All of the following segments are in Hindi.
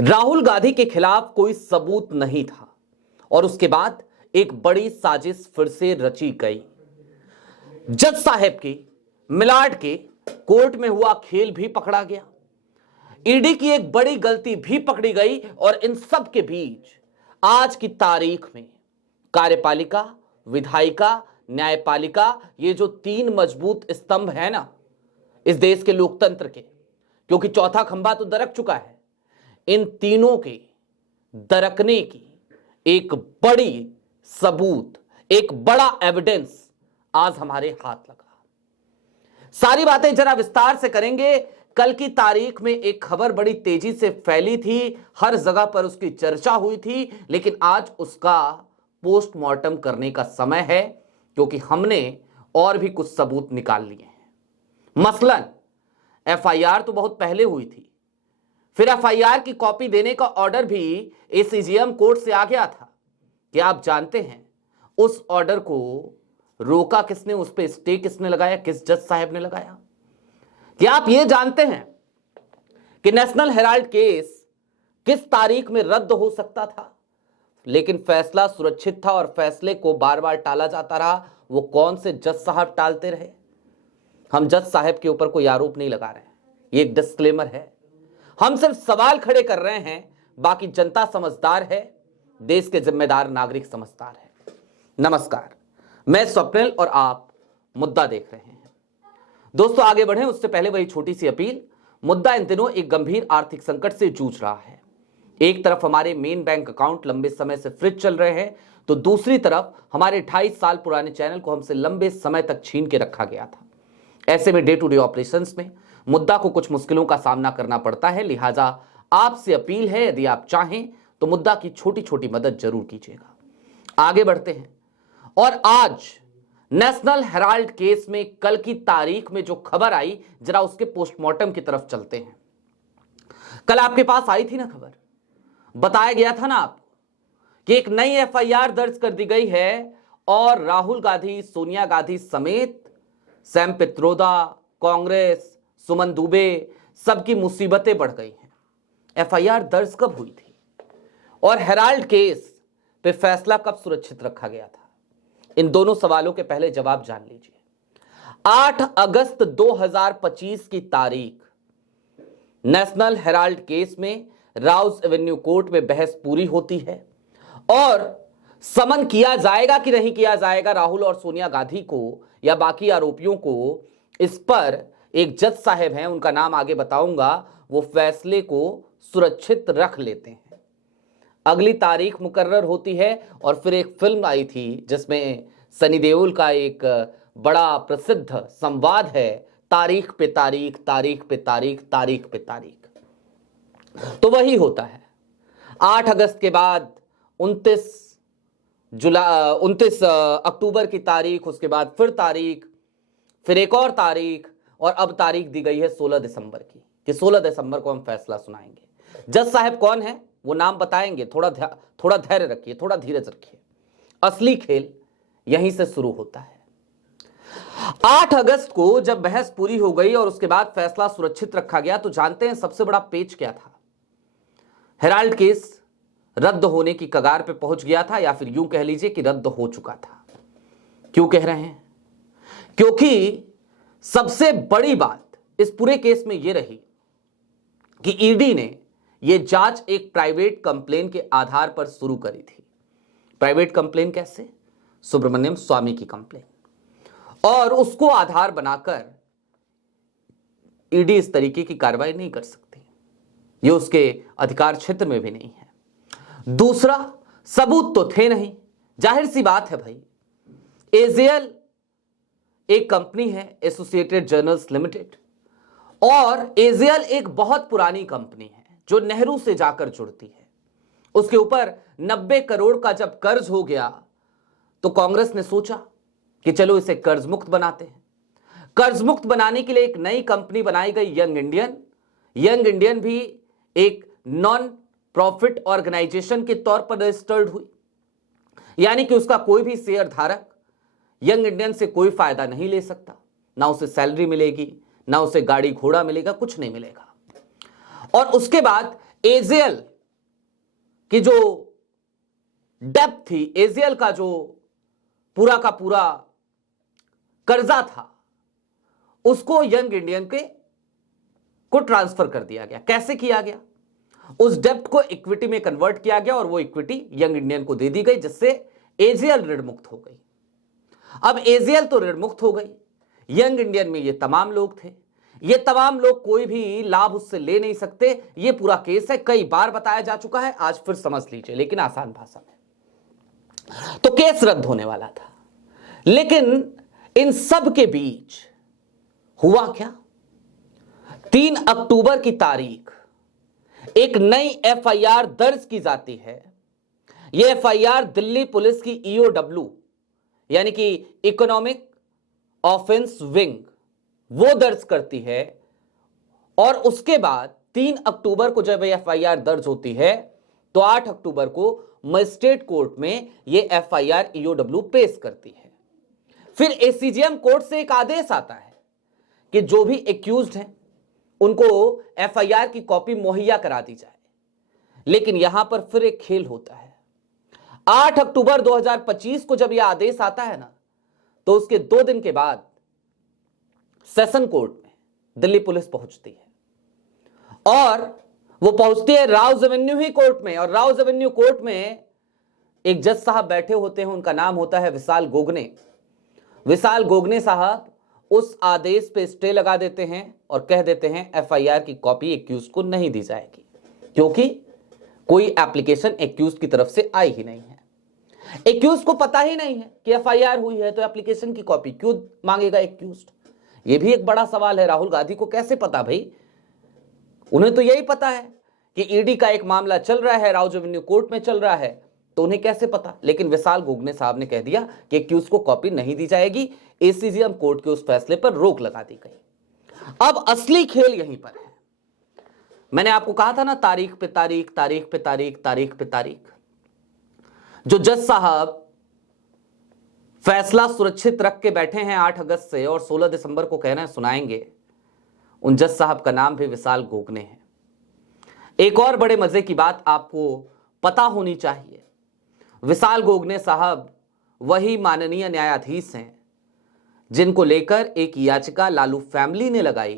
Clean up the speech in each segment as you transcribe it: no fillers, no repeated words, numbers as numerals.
राहुल गांधी के खिलाफ कोई सबूत नहीं था और उसके बाद एक बड़ी साजिश फिर से रची गई। जज साहब की मिलाड के कोर्ट में हुआ खेल भी पकड़ा गया, ईडी की एक बड़ी गलती भी पकड़ी गई और इन सब के बीच आज की तारीख में कार्यपालिका, विधायिका, न्यायपालिका, ये जो तीन मजबूत स्तंभ है ना इस देश के लोकतंत्र के, क्योंकि चौथा खंभा तो दरक चुका है, इन तीनों के दरकने की एक बड़ी सबूत, एक बड़ा एविडेंस आज हमारे हाथ लगा। सारी बातें जरा विस्तार से करेंगे। कल की तारीख में एक खबर बड़ी तेजी से फैली थी, हर जगह पर उसकी चर्चा हुई थी, लेकिन आज उसका पोस्टमार्टम करने का समय है, क्योंकि हमने और भी कुछ सबूत निकाल लिए हैं। मसलन एफआईआर तो बहुत पहले हुई थी, फिर एफआईआर की कॉपी देने का ऑर्डर भी एसीजेएम कोर्ट से आ गया था। क्या आप जानते हैं उस ऑर्डर को रोका किसने, उस पर स्टे किसने लगाया, किस जज साहब ने लगाया? क्या आप यह जानते हैं कि नेशनल हेराल्ड केस किस तारीख में रद्द हो सकता था, लेकिन फैसला सुरक्षित था और फैसले को बार बार टाला जाता रहा? वो कौन से जज साहब टालते रहे? हम जज साहब के ऊपर कोई आरोप नहीं लगा रहे हैं, ये एक डिस्क्लेमर है। हम सिर्फ सवाल खड़े कर रहे हैं, बाकी जनता समझदार है, देश के जिम्मेदार नागरिक समझदार है। नमस्कार, मैं स्वप्निल और आप मुद्दा देख रहे हैं। दोस्तों आगे बढ़ें उससे पहले वही छोटी सी अपील। मुद्दा इन दिनों एक गंभीर आर्थिक संकट से जूझ रहा है। एक तरफ हमारे मेन बैंक अकाउंट लंबे समय से फ्रीज चल रहे हैं, तो दूसरी तरफ हमारे 28 साल पुराने चैनल को हमसे लंबे समय तक छीन के रखा गया था। ऐसे में डे टू डे ऑपरेशंस में मुद्दा को कुछ मुश्किलों का सामना करना पड़ता है, लिहाजा आपसे अपील है, यदि आप चाहें तो मुद्दा की छोटी छोटी मदद जरूर कीजिएगा। आगे बढ़ते हैं और आज नेशनल हेराल्ड केस में कल की तारीख में जो खबर आई, जरा उसके पोस्टमार्टम की तरफ चलते हैं। कल आपके पास आई थी ना खबर, बताया गया था ना आपको कि एक नई एफआईआर दर्ज कर दी गई है और राहुल गांधी, सोनिया गांधी समेत सैम पित्रोदा, कांग्रेस, सुमन दुबे, सबकी मुसीबतें बढ़ गई हैं। एफआईआर दर्ज कब हुई थी और हेराल्ड केस पे फैसला कब सुरक्षित रखा गया था? इन दोनों सवालों के पहले जवाब जान लीजिए। 8 अगस्त 2025 की तारीख नेशनल हेराल्ड केस में राउस एवेन्यू कोर्ट में बहस पूरी होती है और समन किया जाएगा कि नहीं किया जाएगा राहुल और सोनिया गांधी को या बाकी आरोपियों को, इस पर एक जज साहब हैं, उनका नाम आगे बताऊंगा, वो फैसले को सुरक्षित रख लेते हैं। अगली तारीख मुकर्रर होती है और फिर एक फिल्म आई थी जिसमें सनी देओल का एक बड़ा प्रसिद्ध संवाद है, तारीख पे तारीख, तारीख पे तारीख, तारीख पे तारीख। तो वही होता है। 8 अगस्त के बाद 29 अक्टूबर की तारीख, उसके बाद फिर तारीख, फिर एक और तारीख, और अब तारीख दी गई है 16 दिसंबर की कि 16 दिसंबर को हम फैसला सुनाएंगे। जज साहब कौन है वो नाम बताएंगे, थोड़ा धैर्य रखिए, थोड़ा धीरज रखिए। असली खेल यहीं से शुरू होता है। 8 अगस्त को जब बहस पूरी हो गई और उसके बाद फैसला सुरक्षित रखा गया, तो जानते हैं सबसे बड़ा पेच क्या था? हेराल्ड केस रद्द होने की कगार पे पहुंच गया था, या फिर यूं कह लीजिए कि रद्द हो चुका था। क्यों कह रहे हैं? क्योंकि सबसे बड़ी बात इस पूरे केस में यह रही कि ईडी ने यह जांच एक प्राइवेट कंप्लेन के आधार पर शुरू करी थी। प्राइवेट कंप्लेन कैसे? सुब्रमण्यम स्वामी की कंप्लेन, और उसको आधार बनाकर ईडी इस तरीके की कार्रवाई नहीं कर सकती, ये उसके अधिकार क्षेत्र में भी नहीं है। दूसरा, सबूत तो थे नहीं, जाहिर सी बात है भाई। एजेएल एक कंपनी है, एसोसिएटेड जर्नल्स लिमिटेड, और एजेएल एक बहुत पुरानी कंपनी है जो नेहरू से जाकर जुड़ती है। उसके ऊपर 90 करोड़ का जब कर्ज हो गया तो कांग्रेस ने सोचा कि चलो इसे कर्ज मुक्त बनाते हैं। कर्ज मुक्त बनाने के लिए एक नई कंपनी बनाई गई, यंग इंडियन। यंग इंडियन भी एक नॉन प्रॉफिट ऑर्गेनाइजेशन के तौर पर रजिस्टर्ड हुई, यानी कि उसका कोई भी शेयर धारक यंग इंडियन से कोई फायदा नहीं ले सकता, ना उसे सैलरी मिलेगी, ना उसे गाड़ी घोड़ा मिलेगा, कुछ नहीं मिलेगा। और उसके बाद एजेएल की जो डेप्थ थी, एजेएल का जो पूरा का पूरा कर्जा था, उसको यंग इंडियन को ट्रांसफर कर दिया गया। कैसे किया गया? उस डेप्थ को इक्विटी में कन्वर्ट किया गया और वो इक्विटी यंग इंडियन को दे दी गई, जिससे एजेएल ऋण मुक्त हो गई। अब एजेएल तो ऋण मुक्त हो गई, यंग इंडियन में ये तमाम लोग थे, ये तमाम लोग कोई भी लाभ उससे ले नहीं सकते। ये पूरा केस है, कई बार बताया जा चुका है, आज फिर समझ लीजिए, लेकिन आसान भाषा में। तो केस रद्द होने वाला था, लेकिन इन सब के बीच हुआ क्या? 3 अक्टूबर की तारीख एक नई एफआईआर दर्ज की जाती है। यह एफआईआर दिल्ली पुलिस की ईओडब्ल्यू यानी कि इकोनॉमिक ऑफेंस विंग वो दर्ज करती है। और उसके बाद 3 अक्टूबर को जब एफआईआर दर्ज होती है तो 8 अक्टूबर को मजिस्ट्रेट कोर्ट में यह एफआईआर ईओडब्ल्यू पेश करती है। फिर एसीजेएम कोर्ट से एक आदेश आता है कि जो भी एक्यूज्ड हैं उनको एफआईआर की कॉपी मुहैया करा दी जाए। लेकिन यहां पर फिर एक खेल होता है। 8 अक्टूबर 2025 को जब यह आदेश आता है ना, तो उसके 2 दिन के बाद सेशन कोर्ट में दिल्ली पुलिस पहुंचती है और वो पहुंचती है राउज एवेन्यू ही कोर्ट में। और राउज एवेन्यू कोर्ट में एक जज साहब बैठे होते हैं, उनका नाम होता है विशाल गोगने। विशाल गोगने साहब उस आदेश पे स्टे लगा देते हैं और कह देते हैं एफआईआर की कॉपी एक्यूज को नहीं दी जाएगी, क्योंकि कोई एप्लीकेशन एक्यूज की तरफ से आई ही नहीं है। एक्यूज को पता ही नहीं है कि एफआईआर हुई है, तो एप्लीकेशन की कॉपी क्यों मांगेगा एक्यूज? ये भी एक बड़ा सवाल है। राहुल गांधी को कैसे पता भाई? उन्हें तो यही पता है कि ईडी का एक मामला चल रहा है, राउज एवेन्यू कोर्ट में चल रहा है, तो उन्हें कैसे पता? लेकिन विशाल गोगने साहब ने कह दिया कि एक्यूज को कॉपी नहीं दी जाएगी। एसीजेएम कोर्ट के उस फैसले पर रोक लगा दी गई। अब असली खेल यहीं पर है। मैंने आपको कहा था ना, तारीख पे तारीख, तारीख पे तारीख, तारीख पे तारीख। जो जज साहब फैसला सुरक्षित रख के बैठे हैं 8 अगस्त से और 16 दिसंबर को कह रहे हैं सुनाएंगे, उन जज साहब का नाम भी विशाल गोगने है। एक और बड़े मजे की बात आपको पता होनी चाहिए, विशाल गोगने साहब वही माननीय न्यायाधीश हैं जिनको लेकर एक याचिका लालू फैमिली ने लगाई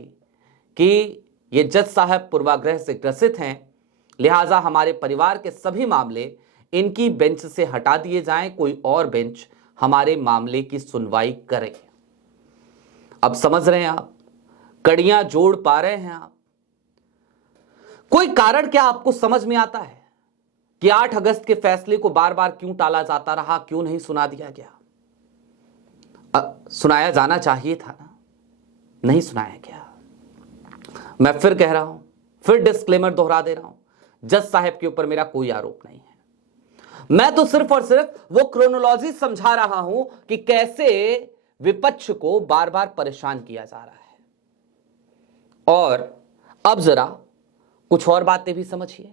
कि ये जज साहब पूर्वाग्रह से ग्रसित हैं, लिहाजा हमारे परिवार के सभी मामले इनकी बेंच से हटा दिए जाएं, कोई और बेंच हमारे मामले की सुनवाई करे। अब समझ रहे हैं आप, कड़ियां जोड़ पा रहे हैं आप? कोई कारण क्या आपको समझ में आता है कि 8 अगस्त के फैसले को बार बार क्यों टाला जाता रहा, क्यों नहीं सुना दिया गया? सुनाया जाना चाहिए था ना, नहीं सुनाया गया। मैं फिर कह रहा हूं, फिर डिस्क्लेमर दोहरा दे रहा हूं, जज साहब के ऊपर मेरा कोई आरोप नहीं है। मैं तो सिर्फ और सिर्फ वो क्रोनोलॉजी समझा रहा हूं कि कैसे विपक्ष को बार बार परेशान किया जा रहा है। और अब जरा कुछ और बातें भी समझिए।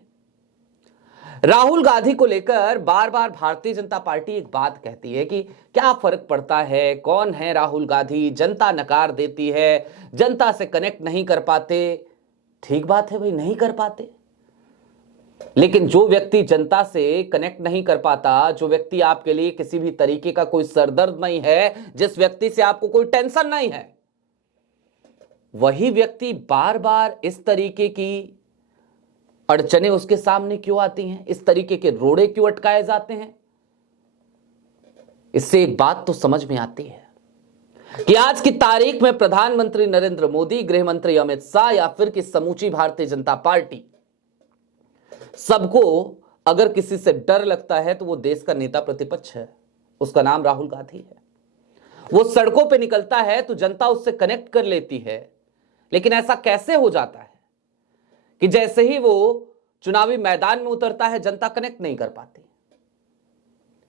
राहुल गांधी को लेकर बार बार भारतीय जनता पार्टी एक बात कहती है कि क्या फर्क पड़ता है, कौन है राहुल गांधी, जनता नकार देती है, जनता से कनेक्ट नहीं कर पाते। ठीक बात है भाई, नहीं कर पाते, लेकिन जो व्यक्ति जनता से कनेक्ट नहीं कर पाता, जो व्यक्ति आपके लिए किसी भी तरीके का कोई सरदर्द नहीं है, जिस व्यक्ति से आपको कोई टेंशन नहीं है, वही व्यक्ति बार बार इस तरीके की अड़चने उसके सामने क्यों आती हैं, इस तरीके के रोड़े क्यों अटकाए जाते हैं? इससे एक बात तो समझ में आती है कि आज की तारीख में प्रधानमंत्री नरेंद्र मोदी, गृह मंत्री अमित शाह या फिर कि समूची भारतीय जनता पार्टी, सबको अगर किसी से डर लगता है तो वो देश का नेता प्रतिपक्ष है, उसका नाम राहुल गांधी है। वो सड़कों पे निकलता है तो जनता उससे कनेक्ट कर लेती है, लेकिन ऐसा कैसे हो जाता है कि जैसे ही वो चुनावी मैदान में उतरता है जनता कनेक्ट नहीं कर पाती?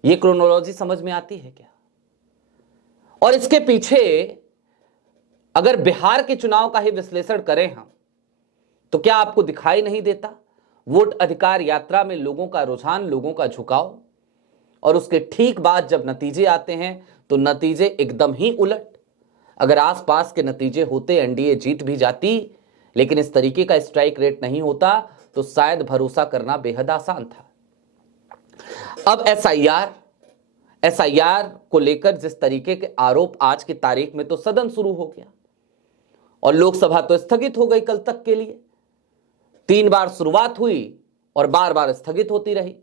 ये क्रोनोलॉजी समझ में आती है क्या? और इसके पीछे अगर बिहार के चुनाव का ही विश्लेषण करें हम, तो क्या आपको दिखाई नहीं देता वोट अधिकार यात्रा में लोगों का रुझान, लोगों का झुकाव, और उसके ठीक बाद जब नतीजे आते हैं तो नतीजे एकदम ही उलट। अगर आसपास के नतीजे होते एनडीए जीत भी जाती, लेकिन इस तरीके का स्ट्राइक रेट नहीं होता, तो शायद भरोसा करना बेहद आसान था। अब एसआईआर को लेकर जिस तरीके के आरोप आज की तारीख में, तो सदन शुरू हो गया और लोकसभा तो स्थगित हो गई कल तक के लिए। 3 बार शुरुआत हुई और बार बार स्थगित होती रही।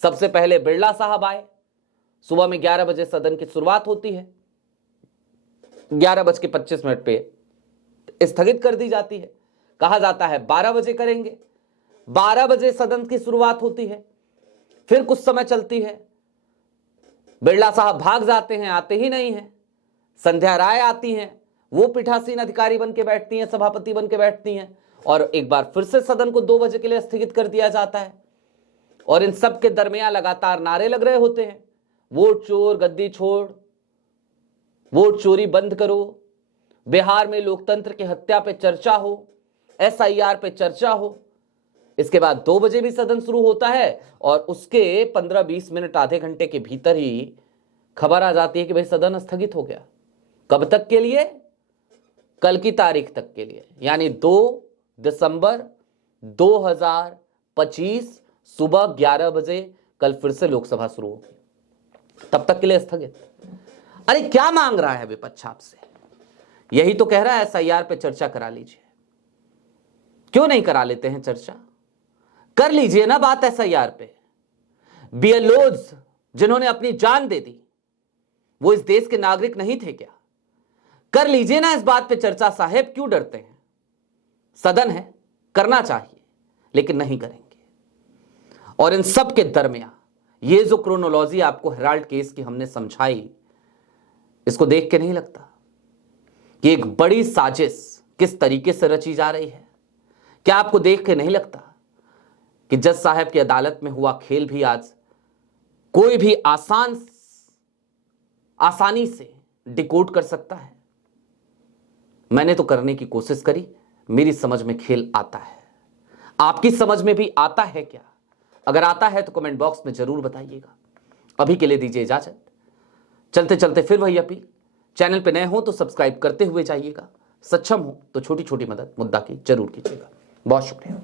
सबसे पहले बिरला साहब आए, सुबह में 11 बजे सदन की शुरुआत होती है, 11:25 पे स्थगित कर दी जाती है। कहा जाता है 12 बजे करेंगे, 12 बजे सदन की शुरुआत होती है, फिर कुछ समय चलती है, बिरला साहब भाग जाते हैं, आते ही नहीं हैं। संध्या राय आती हैं, वो पीठासीन अधिकारी बन के बैठती हैं, सभापति बन के बैठती हैं, और एक बार फिर से सदन को 2 बजे के लिए स्थगित कर दिया जाता है। और इन सब के दरमियान लगातार नारे लग रहे होते हैं, वोट चोर गद्दी छोड़, वोट चोरी बंद करो, बिहार में लोकतंत्र की हत्या पे चर्चा हो, एसआईआर पे चर्चा हो। इसके बाद 2 बजे भी सदन शुरू होता है और उसके 15-20 मिनट, आधे घंटे के भीतर ही खबर आ जाती है कि भाई सदन स्थगित हो गया। कब तक के लिए? कल की तारीख तक के लिए, यानी 2 दिसंबर 2025 सुबह 11 बजे कल फिर से लोकसभा शुरू होगी, तब तक के लिए स्थगित। अरे क्या मांग रहा है विपक्ष आपसे? यही तो कह रहा है एसआईआर पे चर्चा करा लीजिए। क्यों नहीं करा लेते हैं चर्चा? कर लीजिए ना बात एसआईआर पे। बीएलओज जिन्होंने अपनी जान दे दी, वो इस देश के नागरिक नहीं थे क्या? कर लीजिए ना इस बात पे चर्चा। साहेब क्यों डरते हैं? सदन है, करना चाहिए, लेकिन नहीं करेंगे। और इन सब के दरमियान ये जो क्रोनोलॉजी आपको हेराल्ड केस की हमने समझाई, इसको देख के नहीं लगता कि एक बड़ी साजिश किस तरीके से रची जा रही है? क्या आपको देख के नहीं लगता कि जज साहब की अदालत में हुआ खेल भी आज कोई भी आसानी से डिकोड कर सकता है? मैंने तो करने की कोशिश करी, मेरी समझ में खेल आता है। आपकी समझ में भी आता है क्या? अगर आता है तो कमेंट बॉक्स में जरूर बताइएगा। अभी के लिए दीजिए इजाजत। चलते चलते फिर वही अपील, चैनल पे नए हो तो सब्सक्राइब करते हुए जाइएगा, सक्षम हो तो छोटी छोटी मदद मुद्दा की जरूर कीजिएगा। बहुत शुक्रिया।